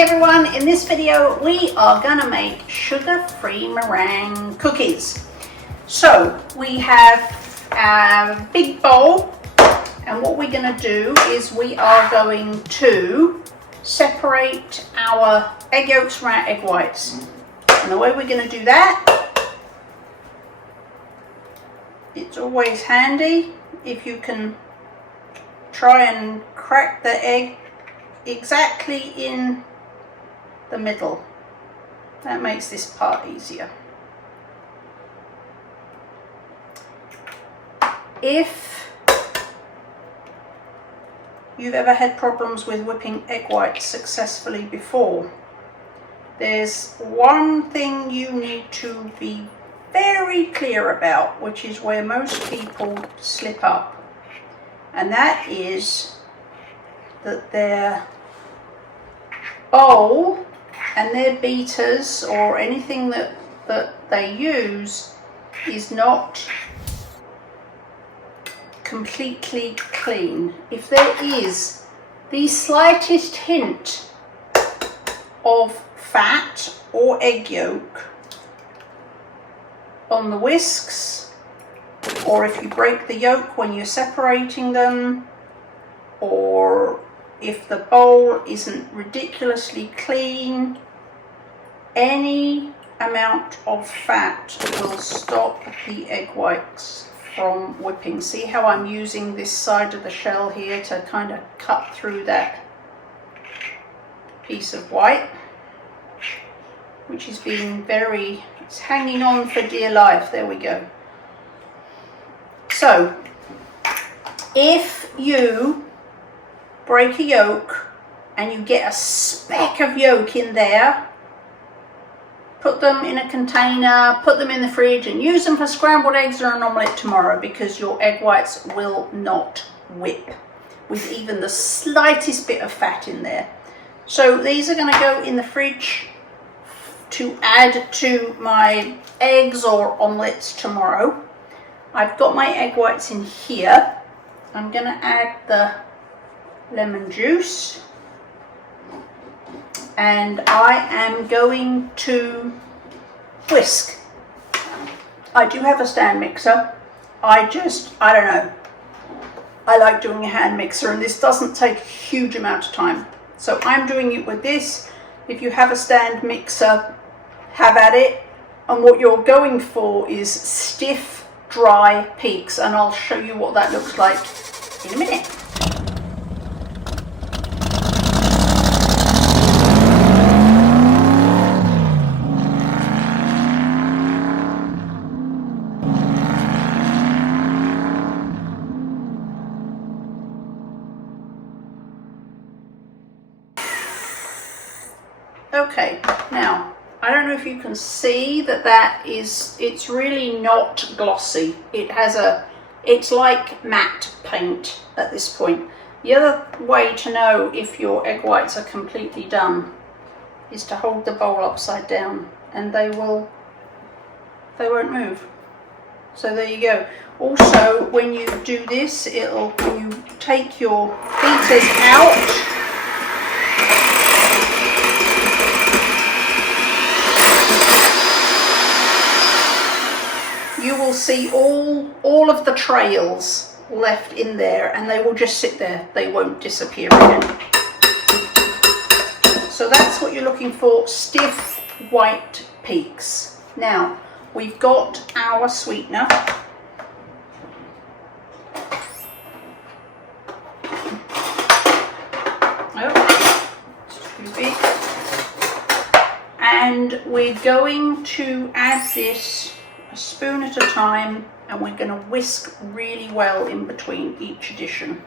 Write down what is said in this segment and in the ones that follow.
Hi everyone, in this video we are going to make sugar-free meringue cookies. So we have a big bowl, and what we're going to do is we are going to separate our egg yolks from our egg whites. And the way we're going to do that, it's always handy if you can try and crack the egg exactly in the middle. That makes this part easier. If you've ever had problems with whipping egg whites successfully before, there's one thing you need to be very clear about, which is where most people slip up, and that is that their bowl and their beaters or anything that they use is not completely clean. If there is the slightest hint of fat or egg yolk on the whisks, or if you break the yolk when you're separating them, or if the bowl isn't ridiculously clean, any amount of fat will stop the egg whites from whipping. See how I'm using this side of the shell here to kind of cut through that piece of white, which is being it's hanging on for dear life. There we go. So if you break a yolk and you get a speck of yolk in there, put them in a container, put them in the fridge, and use them for scrambled eggs or an omelette tomorrow, because your egg whites will not whip with even the slightest bit of fat in there. So these are going to go in the fridge to add to my eggs or omelettes tomorrow. I've got my egg whites in here. I'm going to add the lemon juice, and I am going to whisk. I do have a stand mixer. I don't know, I like doing a hand mixer, and this doesn't take a huge amount of time, so I'm doing it with this. If you have a stand mixer, have at it, and what you're going for is stiff, dry peaks, and I'll show you what that looks like in a minute. Okay, now I don't know if you can see that it's really not glossy. It's like matte paint at this point. The other way to know if your egg whites are completely done is to hold the bowl upside down, and they won't move. So there you go. Also, when you do this, when you take your beaters out, you will see all of the trails left in there, and they will just sit there. They won't disappear again. So that's what you're looking for, stiff white peaks. Now we've got our sweetener. Oh, it's too big. And we're going to add this a spoon at a time, and we're going to whisk really well in between each addition.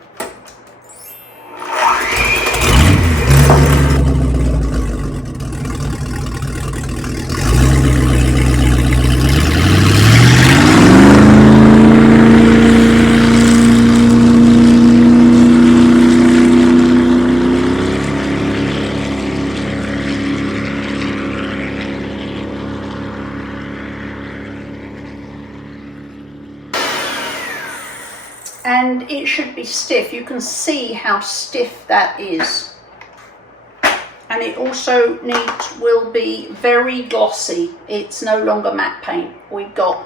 And it should be stiff. You can see how stiff that is. and it also will be very glossy. It's no longer matte paint. We've got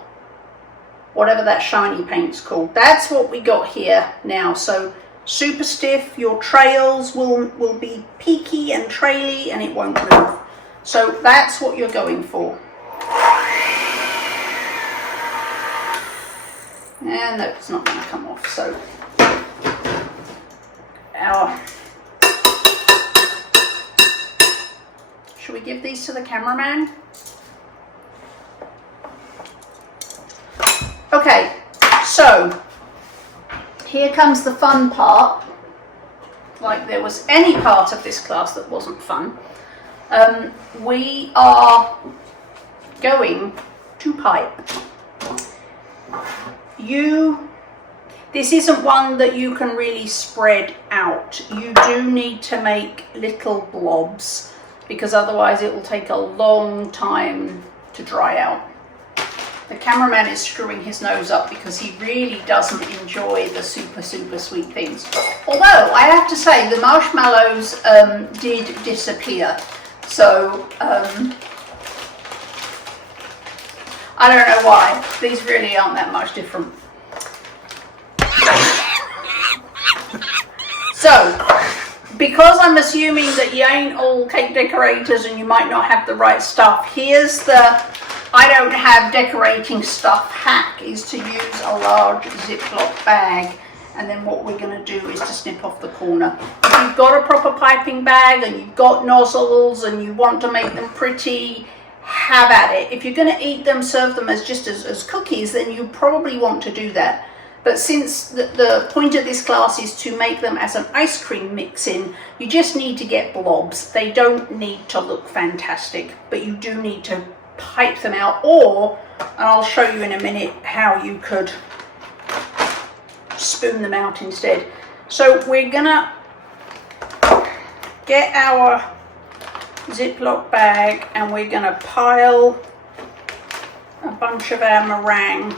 whatever that shiny paint's called. That's what we got here now. So super stiff. Your trails will be peaky and traily, and it won't move. So that's what you're going for. And no, it's not going to come off. So should we give these to the cameraman? Okay, so here comes the fun part. Like there was any part of this class that wasn't fun. We are going to pipe. This isn't one that you can really spread out. You do need to make little blobs because otherwise it will take a long time to dry out. The cameraman is screwing his nose up because he really doesn't enjoy the super sweet things. Although I have to say the marshmallows did disappear. So I don't know why. These really aren't that much different. So, because I'm assuming that you ain't all cake decorators and you might not have the right stuff, here's the I don't have decorating stuff hack, is to use a large Ziploc bag. And then what we're going to do is to snip off the corner. If you've got a proper piping bag and you've got nozzles and you want to make them pretty, have at it. If you're going to eat them, serve them as cookies, then you probably want to do that. But since the point of this class is to make them as an ice cream mix-in, you just need to get blobs. They don't need to look fantastic, but you do need to pipe them out, and I'll show you in a minute how you could spoon them out instead. So we're gonna get our Ziploc bag and we're gonna pile a bunch of our meringue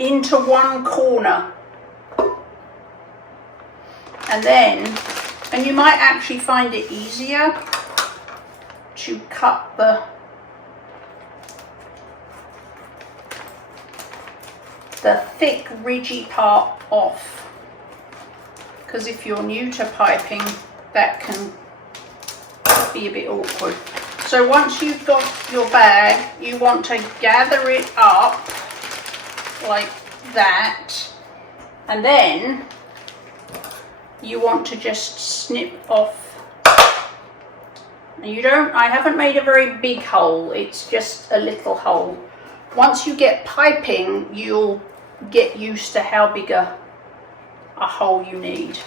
into one corner, and you might actually find it easier to cut the thick ridgy part off, because if you're new to piping that can be a bit awkward. So once you've got your bag, you want to gather it up like that, and then you want to just snip off. I haven't made a very big hole, it's just a little hole. Once you get piping, you'll get used to how big a hole you need.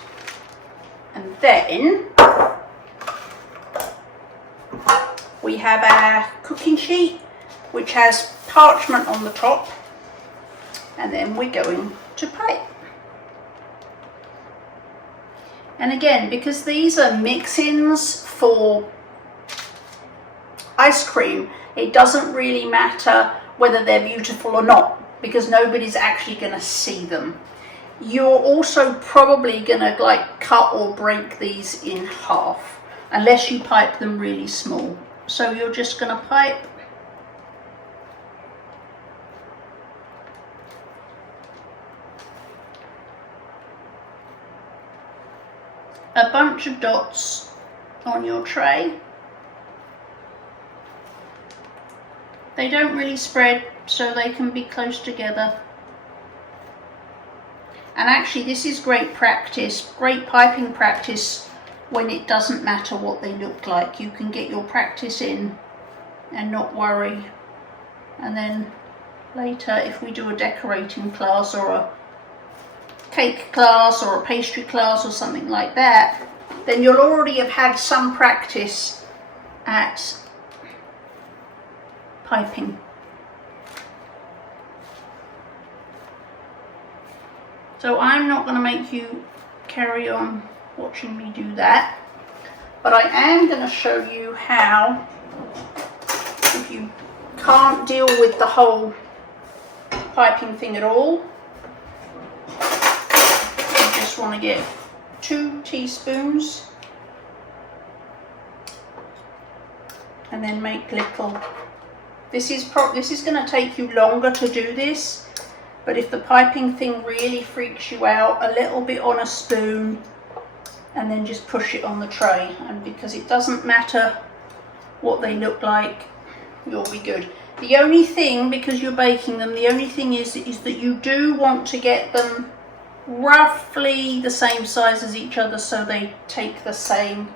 And then we have our cooking sheet, which has parchment on the top, and then we're going to pipe. And again, because these are mix-ins for ice cream, it doesn't really matter whether they're beautiful or not, because nobody's actually going to see them. You're also probably going to like cut or break these in half, unless you pipe them really small. So you're just going to pipe a bunch of dots on your tray. They don't really spread, so they can be close together. And actually this is great practice, great piping practice, when it doesn't matter what they look like. You can get your practice in and not worry. And then later, if we do a decorating class or a cake class or a pastry class or something like that, then you'll already have had some practice at piping. So I'm not going to make you carry on watching me do that, but I am going to show you how, if you can't deal with the whole piping thing at all, you just want to get 2 teaspoons and then make little. This is going to take you longer to do this, but if the piping thing really freaks you out, a little bit on a spoon and then just push it on the tray, and because it doesn't matter what they look like, you'll be good. The only thing, because you're baking them, the only thing is that you do want to get them roughly the same size as each other so they take the same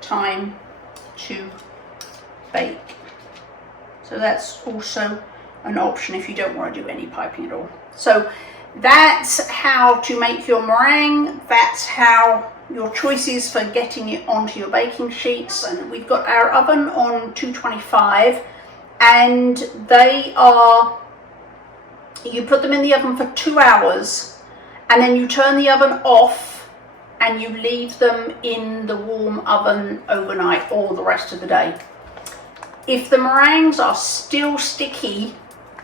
time to bake. So that's also an option if you don't want to do any piping at all. So that's how to make your meringue. That's how your choices for getting it onto your baking sheets. And we've got our oven on 225, and you put them in the oven for 2 hours, and then you turn the oven off and you leave them in the warm oven overnight or the rest of the day. If the meringues are still sticky,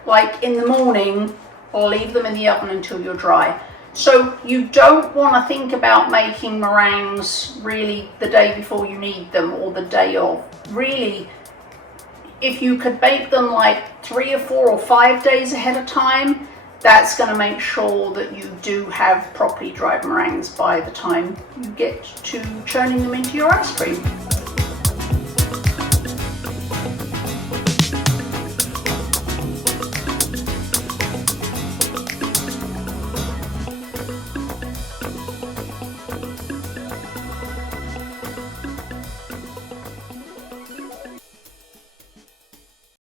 like in the morning, leave them in the oven until you're dry. So you don't want to think about making meringues really the day before you need them or the day of. Really, if you could bake them like 3 or 4 or 5 days ahead of time, that's going to make sure that you do have properly dried meringues by the time you get to churning them into your ice cream.